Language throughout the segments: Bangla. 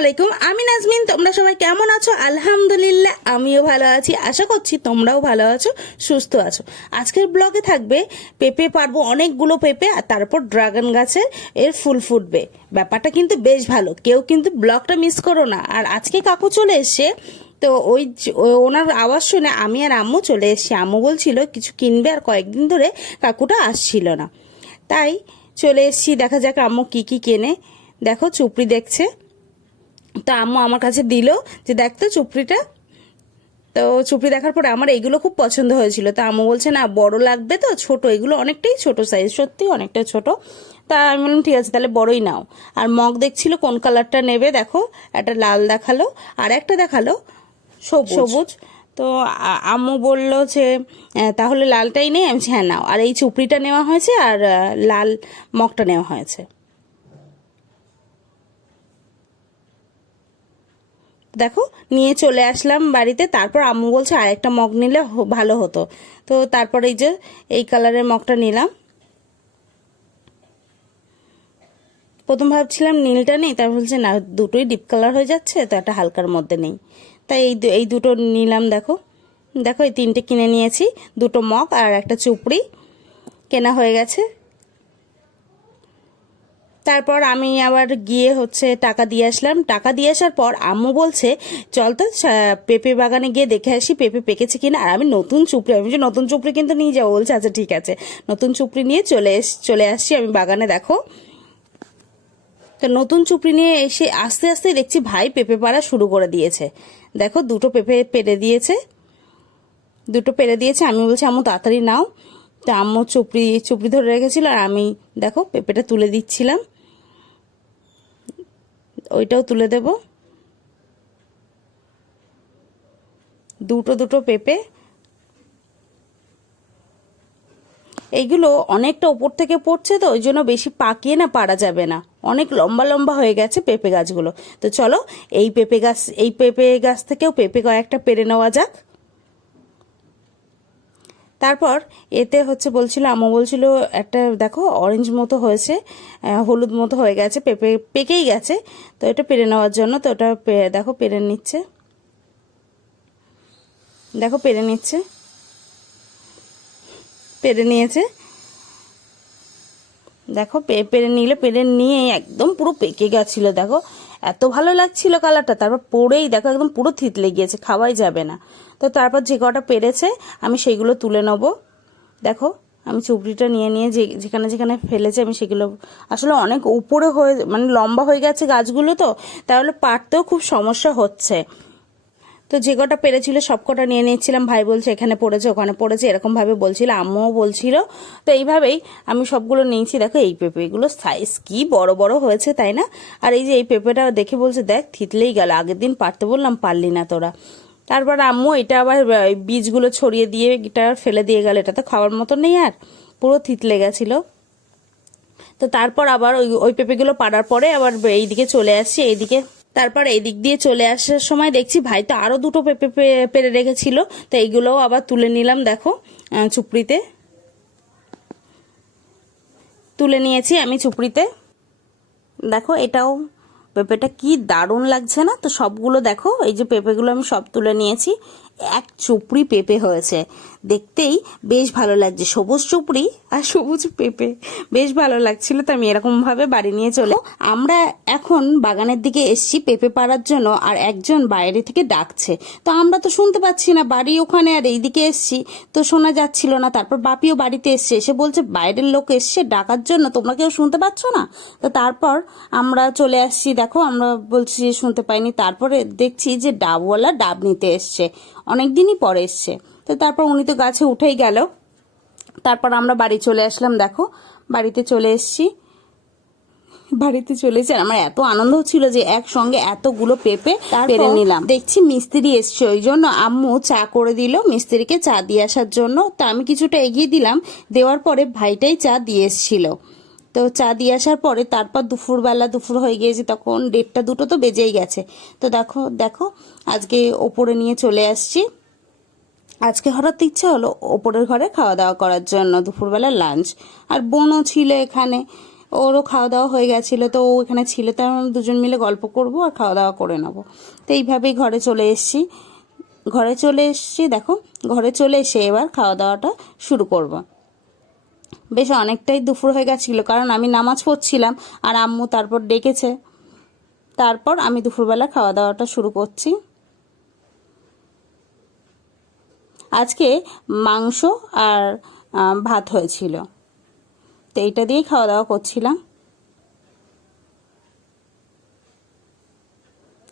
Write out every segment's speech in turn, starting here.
আলাইকুম, আমি নাজমিন, তোমরা সবাই কেমন আছো? আলহামদুলিল্লাহ, আমিও ভালো আছি। আশা করছি তোমরাও ভালো আছো, সুস্থ আছো। আজকের ব্লগে থাকবে পেঁপে পারব অনেকগুলো পেঁপে আর তারপর ড্রাগন গাছের এর ফুল ফুটবে। ব্যাপারটা কিন্তু বেশ ভালো, কেউ কিন্তু ব্লগটা মিস করো না। আর আজকে কাকু চলে এসছে, তো ওই ওনার আওয়াজ শুনে আমি আর আম্মু চলে এসেছি। আম্মু বলছিল, কিছু কিনবে? আর কয়েকদিন ধরে কাকুটা আসছিল না। তাই চলে এসেছি, দেখা যাক আম্মু কি কি কেনে। দেখো, চুপড়ি দেখছে। তো আম্মু আমার কাছে দিল যে দেখ তো চুপড়িটা। তো চুপড়ি দেখার পরে আমার এইগুলো খুব পছন্দ হয়েছিল। তো আম্মু বলছে না বড় লাগবে তো ছোট। এগুলো অনেকটাই ছোট সাইজ সত্যি অনেকটা ছোট। তা আমি বললাম ঠিক আছে তাহলে বড়ই নাও। আর মগ দেখছিল কোন কালারটা নেবে দেখো একটা লাল দেখাল আর একটা দেখাল সবুজ। সবুজ। তো আম্মু বলল যে তাহলে লালটাই নেই? আমি হ্যাঁ নাও। আর এই চুপড়িটা নেওয়া হয়েছে আর লাল মগটা নেওয়া হয়েছে। দেখো, নিয়ে চলে আসলাম বাড়িতে। তারপর আম্মু বলছে, আরেকটা মগ নিলে ভালো হতো। তো তারপর এই যে, এই কালারের মগটা নিলাম। প্রথম ভাবছিলাম নীলটা নেই, তারপর বলছে, না, দুটোই ডিপ কালার হয়ে যাচ্ছে, তো একটা হালকার মধ্যে নেই। তাই এই এই দুটো নিলাম, দেখো। দেখো, এই তিনটে কিনে নিয়েছি, দুটো মগ আর একটা চুপড়ি। কেনা হয়ে গেছে। তারপর আমি আবার গিয়ে হচ্ছে টাকা দিয়ে আসলাম। টাকা দিয়ে আসার পর আম্মু বলছে চল তো পেঁপে বাগানে গিয়ে দেখে আসি পেঁপে পেকেছে কিনা। আর আমি নতুন চুপড়ি আমি বলছি, নতুন চুপড়ি কিন্তু নিয়ে যাব বলছে আচ্ছা ঠিক আছে। নতুন চুপড়ি নিয়ে চলে এস চলে আসছি আমি বাগানে দেখো। তো নতুন চুপড়ি নিয়ে এসে আস্তে আস্তে দেখছি ভাই পেঁপে পাড়া শুরু করে দিয়েছে। দেখো দুটো পেঁপে পেরে দিয়েছে। দুটো পেরে দিয়েছে। আমি বলছি আম্মু তাড়াতাড়ি নাও। তো আম্মু চুপড়ি চুপড়ি ধরে রেখেছিল আর আমি দেখো পেঁপেটা তুলে দিচ্ছিলাম। ওইটাও তুলে দেব। দুটো দুটো পেঁপে। এইগুলো অনেকটা ওপর থেকে পড়ছে তো, ওই জন্য বেশি পাকিয়ে না পারা যাবে না। অনেক লম্বা লম্বা হয়ে গেছে পেঁপে গাছগুলো। তো চলো, এই পেঁপে গাছ, এই পেঁপে গাছ থেকেও পেঁপে কয়েকটা পেরে নেওয়া যাক। তারপর এতে হচ্ছে বলছিল, আম্মু বলছিল, একটা দেখো অরেঞ্জ মতো হয়েছে হলুদ মতো হয়ে গেছে, পেঁপে, পেকেই গেছে। তো এটা পেরে নেওয়ার জন্য তো ওটা দেখো, পেরে নিচ্ছে। দেখো, পেরে নিচ্ছে। পেরে নিয়েছে। দেখো পেরে নিলে, পেরে নিয়ে একদম পুরো পেকে গেছিল, দেখো। এত ভালো লাগছিল কালারটা, তারপর পরেই দেখো একদম পুরো থিতলে গিয়েছে খাওয়াই যাবে না। তো তারপর যে কটা পেরেছে, আমি সেইগুলো তুলে নেব। দেখো, আমি চুপড়িটা নিয়ে নিয়ে যে যেখানে যেখানে ফেলেছে, আমি সেগুলো আসলে অনেক উপরে হয়ে মানে লম্বা হয়ে গেছে গাছগুলো তো, তাহলে পারতেও খুব সমস্যা হচ্ছে। তো যে কটা পেরেছিল সব কটা নিয়ে নিচ্ছিলাম, ভাই বলছে এখানে পড়েছে, ওখানে পড়েছে, এরকম ভাবে বলছিল, আম্মুও বলছিল। তো এইভাবেই আমি সবগুলো নিয়েছি, দেখো এই পেঁপে এগুলো সাইজ কি বড় বড় হয়েছে, তাই না? আর এই যে এই পেঁপেটা দেখে বলছে, দেখ, থিতলেই গেল, আগের দিন পারতে বললাম পারলি না তোরা। তারপর আম্মু এটা আবার বীজগুলো ছড়িয়ে দিয়ে এটা ফেলে দিয়ে গেল, এটা তো খাওয়ার মতো নেই আর, পুরো থিতলে গেছিল। তো তারপর আবার ওই ওই পেঁপেগুলো পাড়ার পরে আবার এইদিকে চলে আসছি, এইদিকে তারপর এই দিক দিয়ে চলে আসার সময় দেখছি ভাই তো আরও দুটো পেঁপে পেরে রেখেছিল। তো এইগুলোও আবার তুলে নিলাম, দেখো চুপড়িতে। তুলে নিয়েছি আমি চুপড়িতে। দেখো, এটাও পেঁপেটা কি দারুণ লাগছে না? তো সবগুলো দেখো, এই যে পেঁপেগুলো আমি সব তুলে নিয়েছি। এক চুপড়ি পেঁপে হয়েছে। দেখতেই বেশ ভালো লাগছে। সবুজ চুপড়ি আর সবুজ পেঁপে। বেশ ভালো লাগছিল তো আমি এরকমভাবে বাড়ি নিয়ে চলে আমরা এখন বাগানের দিকে এসছি পেঁপে পাড়ার জন্য আর একজন বাইরে থেকে ডাকছে। তো আমরা তো শুনতে পাচ্ছি না, বাড়ি ওখানে আর এইদিকে এসছি। তো শোনা যাচ্ছিল না, তারপর বাপিও বাড়িতে এসছে। এসে বলছে, বাইরের লোক এসছে ডাকার জন্য, তোমরা কেউ শুনতে পাচ্ছ না? তো তারপর আমরা চলে আসছি। দেখো, আমরা বলছি শুনতে পাইনি। তারপরে দেখছি যে ডাবওয়ালা ডাব নিতে এসছে। অনেক দিনই পরে এসছে। তো তারপর উনি তো গাছে উঠেই গেল। তারপর আমরা বাড়ি চলে আসলাম দেখো। বাড়িতে চলে এসছি। বাড়িতে চলে এসে আমার এত আনন্দ হচ্ছিল যে একসঙ্গে এতগুলো পেঁপে পেরে নিলাম। দেখছি মিস্ত্রি এসছে ওই জন্য আম্মু চা করে দিল মিস্ত্রিকে চা দিয়ে আসার জন্য। তা আমি কিছুটা এগিয়ে দিলাম দেওয়ার পরে ভাইটাই চা দিয়ে এসছিল। তো চা দিয়ে আসার পরে তারপর দুপুরবেলা দুপুর হয়ে গিয়েছে, তখন দেড়টা দুটো তো বেজেই গেছে। তো দেখো দেখো, আজকে ওপরে নিয়ে চলে আসছি। আজকে হঠাৎ ইচ্ছা হলো ওপরের ঘরে খাওয়া দাওয়া করার জন্য দুপুরবেলা লাঞ্চ। আর বোনও ছিল এখানে, ওরও খাওয়া দাওয়া হয়ে গেছিল, তো ও এখানে ছিল, তো আমরা দুজন মিলে গল্প করব আর খাওয়া দাওয়া করে নেব। তো এইভাবেই ঘরে চলে এসেছি। ঘরে চলে এসেছি, দেখো, ঘরে চলে এসে এবার খাওয়া দাওয়াটা শুরু করব। বেশ অনেকটাই দুপুর হয়ে গেছিল, কারণ আমি নামাজ পড়ছিলাম আর আম্মু তারপর ডেকেছে। তারপর আমি দুপুরবেলা খাওয়া দাওয়াটা শুরু করছি। আজকে মাংস আর ভাত হয়েছিল। তো এইটা দিয়েই খাওয়া দাওয়া করছিলাম।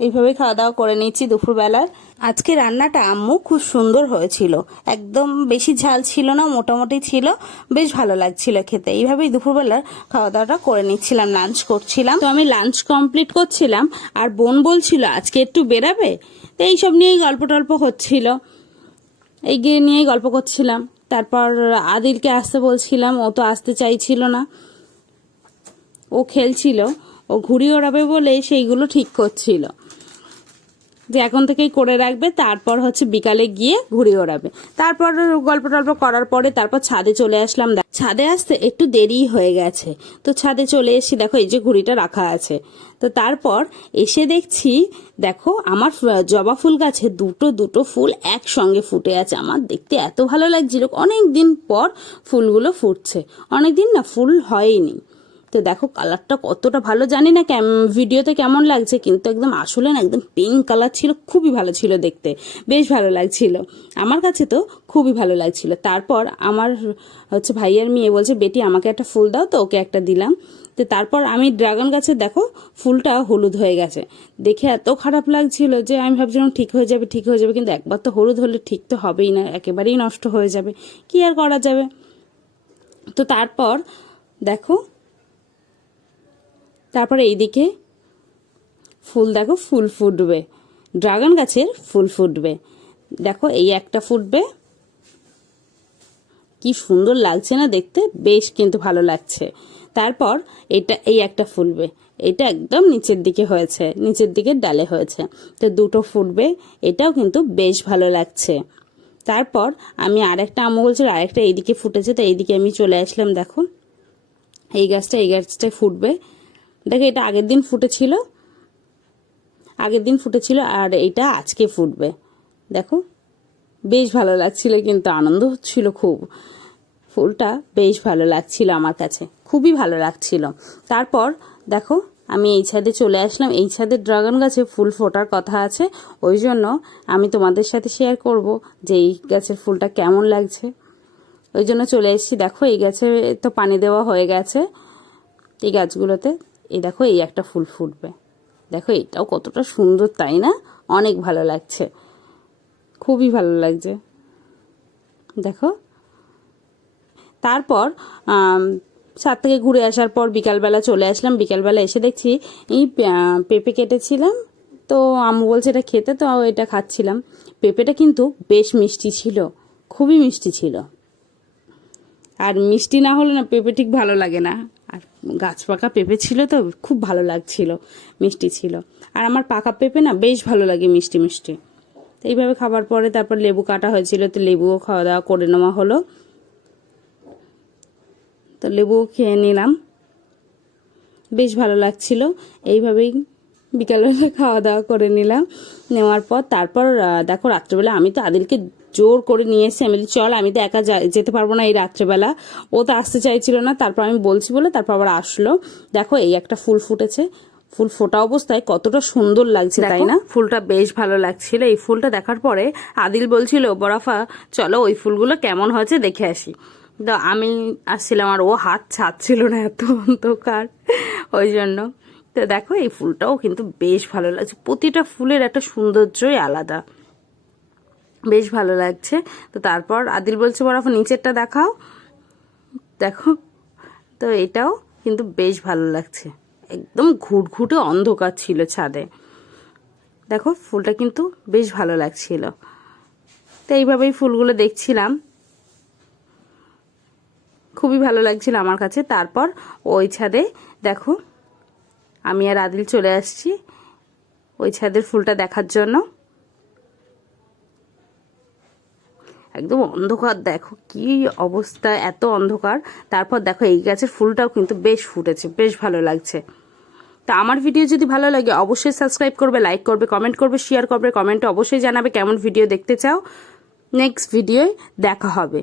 এইভাবেই খাওয়া দাওয়া করে নিচ্ছি দুপুরবেলার। আজকে রান্নাটা আম্মু খুব সুন্দর হয়েছিল। একদম বেশি ঝাল ছিল না, মোটামুটি ছিল। বেশ ভালো লাগছিল খেতে। এইভাবেই দুপুরবেলার খাওয়া দাওয়াটা করে নিচ্ছিলাম লাঞ্চ করছিলাম। তো আমি লাঞ্চ কমপ্লিট করছিলাম আর বোন বলছিল, আজকে একটু বেরাবে? তো এইসব নিয়েই গল্প টল্প হচ্ছিল। এই গিয়ে নিয়েই গল্প করছিলাম। তারপর আদিলকে আসতে বলছিলাম, ও তো আসতে চাইছিল না। ও খেলছিল। ও ঘুড়ি ওড়াবে বলে সেইগুলো ঠিক করছিল। যে এখন থেকেই করে রাখবে, তারপর হচ্ছে বিকালে গিয়ে ঘুরে ওড়াবে তারপর গল্প টল্প করার পরে তারপর ছাদে চলে আসলাম। ছাদে আসতে একটু দেরি হয়ে গেছে। তো ছাদে চলে এসে দেখো, এই যে ঘুড়িটা রাখা আছে। তো তারপর এসে দেখছি, দেখো আমার জবা ফুল গাছে দুটো দুটো ফুল একসঙ্গে ফুটে আছে। আমার দেখতে এত ভালো লাগছিল অনেক দিন পর ফুলগুলো ফুটছে। অনেক দিন না ফুল হয়নি। তো দেখো কালারটা কতটা ভালো, জানি না কেম, ভিডিওতে কেমন লাগছে, কিন্তু একদম আসলে না একদম পিঙ্ক কালার ছিল, খুবই ভালো ছিল দেখতে, বেশ ভালো লাগছিল। আমার কাছে তো খুবই ভালো লাগছিল। তারপর আমার হচ্ছে ভাইয়ের মেয়ে বলছে, বেটি, আমাকে একটা ফুল দাও তো, ওকে একটা দিলাম। তো তারপর আমি ড্রাগন গাছে, দেখো, ফুলটা হলুদ হয়ে গেছে। দেখে এত খারাপ লাগছিল যে আমি ভাবছিলাম, ঠিক হয়ে যাবে, ঠিক হয়ে যাবে। কিন্তু একবার তো হলুদ হলে ঠিক তো হবেই না, একেবারেই নষ্ট হয়ে যাবে। কি আর করা যাবে? তো তারপর, দেখো তারপরে এইদিকে ফুল, দেখো ফুল ফুটবে। ড্রাগন গাছের ফুল ফুটবে। দেখো এই একটা ফুটবে। কি সুন্দর লাগছে না দেখতে? বেশ কিন্তু ভালো লাগছে। তারপর এটা, এই একটা ফুলবে। এটা একদম নিচের দিকে হয়েছে, নিচের দিকে ডালে হয়েছে। তো দুটো ফুটবে, এটাও কিন্তু বেশ ভালো লাগছে। তারপর আমি আরেকটা আমু বলছিল আরেকটা এইদিকে ফুটেছে, তো এইদিকে আমি চলে আসলাম, দেখো। এই গাছটা, এই গাছটায় ফুটবে। দেখো, এটা আগের দিন ফুটেছিল। আগের দিন ফুটেছিল আর এটা আজকে ফুটবে। দেখো, বেশ ভালো লাগছিল, কিন্তু আনন্দ হচ্ছিল খুব। ফুলটা বেশ ভালো লাগছিল আমার কাছে, খুবই ভালো লাগছিল। তারপর দেখো, আমি এই ছাদে চলে আসলাম। এই ছাদে ড্রাগন গাছে ফুল ফোটার কথা আছে, ওই জন্য আমি তোমাদের সাথে শেয়ার করব যে এই গাছের ফুলটা কেমন লাগছে। ওই জন্য চলে এসেছি। দেখো, এই গাছে তো পানি দেওয়া হয়ে গেছে, এই গাছগুলোতে। এই দেখো, এই একটা ফুল ফুটবে। দেখো, এটাও কতটা সুন্দর, তাই না? অনেক ভালো লাগছে। খুবই ভালো লাগছে। দেখো। তারপর সাত থেকে ঘুরে আসার পর বিকালবেলা চলে আসলাম। বিকালবেলা এসে দেখছি, এই পেঁপে কেটেছিলাম। তো আম্মু বলছে, এটা খেতে তো এটা খাচ্ছিলাম। পেঁপেটা কিন্তু বেশ মিষ্টি ছিল, খুবই মিষ্টি ছিল। আর মিষ্টি না হলে না পেঁপে ঠিক ভালো লাগে না। আর গাছ পাকা পেঁপে ছিল তো, খুব ভালো লাগছিল, মিষ্টি ছিল। আর আমার পাকা পেঁপে না বেশ ভালো লাগে মিষ্টি মিষ্টি। তো এইভাবে খাবার পরে তারপর লেবু কাটা হয়েছিল, তো লেবুও খাওয়া দাওয়া করে নেওয়া হলো। তো লেবুও খেয়ে নিলাম। বেশ ভালো লাগছিল, এইভাবেই বিকালবেলা খাওয়া দাওয়া করে নিলাম। নেওয়ার পর তারপর দেখো রাত্রেবেলা আমি তো আদিলকে জোর করে নিয়ে এসেছি আমি চল আমি তো একা যা- যেতে পারব না এই রাত্রেবেলা। ও তো আসতে চাইছিল না তারপর আমি বলছি বলে তারপর আবার আসলো। দেখো এই একটা ফুল ফুটেছে। ফুল ফোটা অবস্থায় কতটা সুন্দর লাগছে তাই না? ফুলটা বেশ ভালো লাগছিল। এই ফুলটা দেখার পরে আদিল বলছিল বরাফা চলো ওই ফুলগুলো কেমন হয়েছে দেখে আসি। তো আমি আসছিলাম আর ও হাত ছাড়ছিল না এত অন্ধকার ওই জন্য। তো দেখো এই ফুলটাও কিন্তু বেশ ভালো লাগছে। প্রতিটা ফুলের একটা সৌন্দর্যই আলাদা। বেশ ভালো লাগছে। তো তারপর আদিল বলছে, বরাফা, নিচেরটা দেখাও। দেখো, তো এটাও কিন্তু বেশ ভালো লাগছে। একদম ঘুটঘুটে অন্ধকার ছিল ছাদে। দেখো, ফুলটা কিন্তু বেশ ভালো লাগছিল। তো এইভাবেই ফুলগুলো দেখছিলাম। খুবই ভালো লাগছিল আমার কাছে। তারপর ওই ছাদে, দেখো, আমি আর আদিল চলে আসছি ওই ছাদের ফুলটা দেখার জন্য। একদম অন্ধকার। দেখো কি অবস্থা, এত অন্ধকার। তারপর দেখো এই গাছের ফুলটাও কিন্তু বেশ ফুটেছে, বেশ ভালো লাগছে। তা আমার ভিডিও যদি ভালো লাগে অবশ্যই সাবস্ক্রাইব করবে, লাইক করবে, কমেন্ট করবে শেয়ার করবে, কমেন্টে অবশ্যই জানাবে কেমন ভিডিও দেখতে চাও। নেক্সট ভিডিওয় দেখা হবে।